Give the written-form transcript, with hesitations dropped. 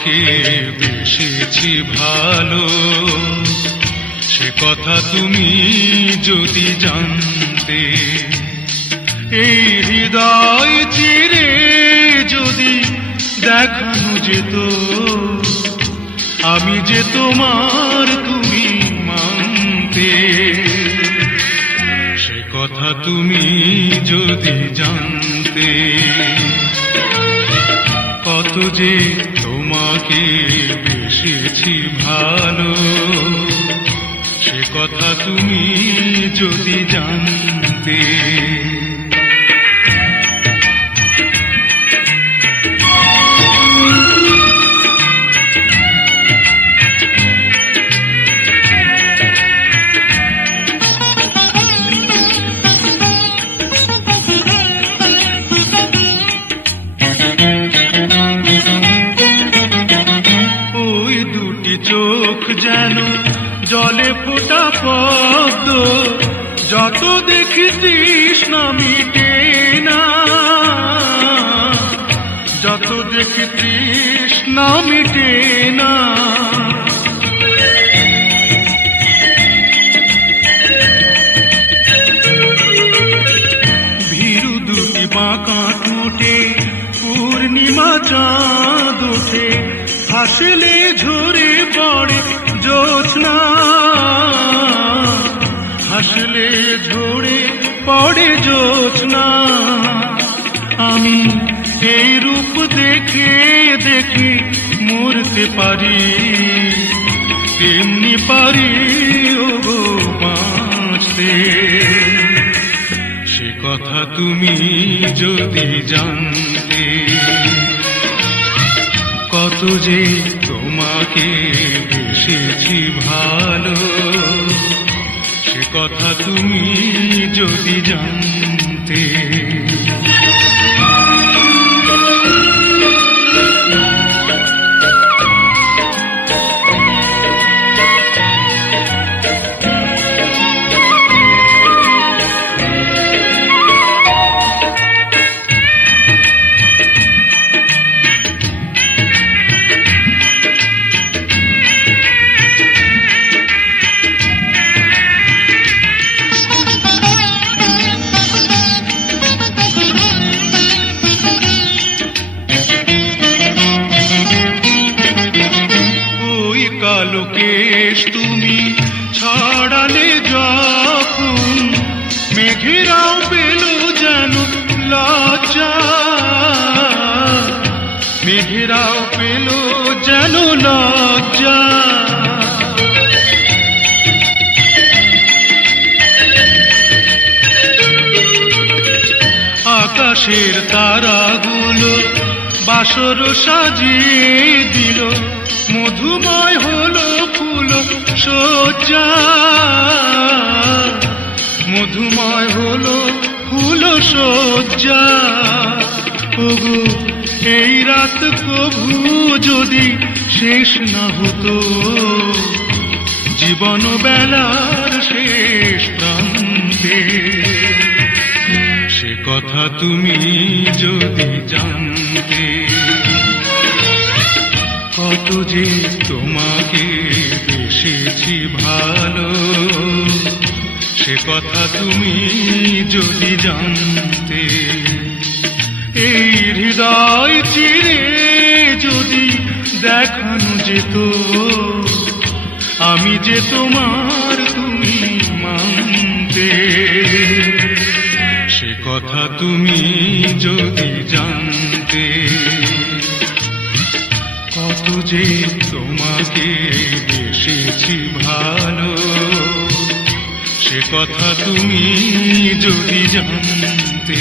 তোমাকে বেসেছি ভালো, সে কথা তুমি যদি জানতে। এই হৃদয় চিরে যদি দেখানো যেত আমি যে তোমার তুমি মানতে, সে কথা তুমি যদি জানতে। কত যে তোমাকে বেসেছি ভালো, সে কথা তুমি যদি জানতে। চোখ যেন জলে ফোটা পদ্ম, যত দেখি তৃষ্ণা মিটে না, যত দেখি তৃষ্ণা মিটে না। ভীরু দুটি বাঁকা ঠোঁটে পূর্ণিমা চাঁদ ওঠে, হাসলে ঝরে পড়ে জ্যোৎস্না, হাসলে ঝরে পড়ে জ্যোৎস্না। আমি এই রূপ দেখে দেখে মরতে পারি, তেমনি পারি ওগো বাঁচতে। সে কথা তুমি যদি জানতে। কত যে তোমাকে বেসেছি ভালো, সে কথা তুমি যদি জানতে। কালো কেশ তুমি ছড়ালে যখন, মেঘেরাও পেল যেন লজ্জা, মেঘেরাও পেল যেন লজ্জা। আকাশের তারাগুলো বাসর সাজিয়ে দিল, মধুময় হলো ফুল সজ্জা, মধুময় হলো ফুল সজ্জা। ওগো এই রাত কভু যদি শেষ না হতো, জীবন বেলার শেষ প্রান্তে, সে কথা তুমি যদি জানতে। কত যে তোমাকে বেসেছি ভালো, সে কথা তুমি যদি জানতে। এই হৃদয় চিরে যদি দেখানো যেত আমি যে তোমার তুমি মানতে, সে কথা তুমি যদি জানতে। কত যে তোমাকে বেসেছি ভালো, সে কথা তুমি যদি জানতে।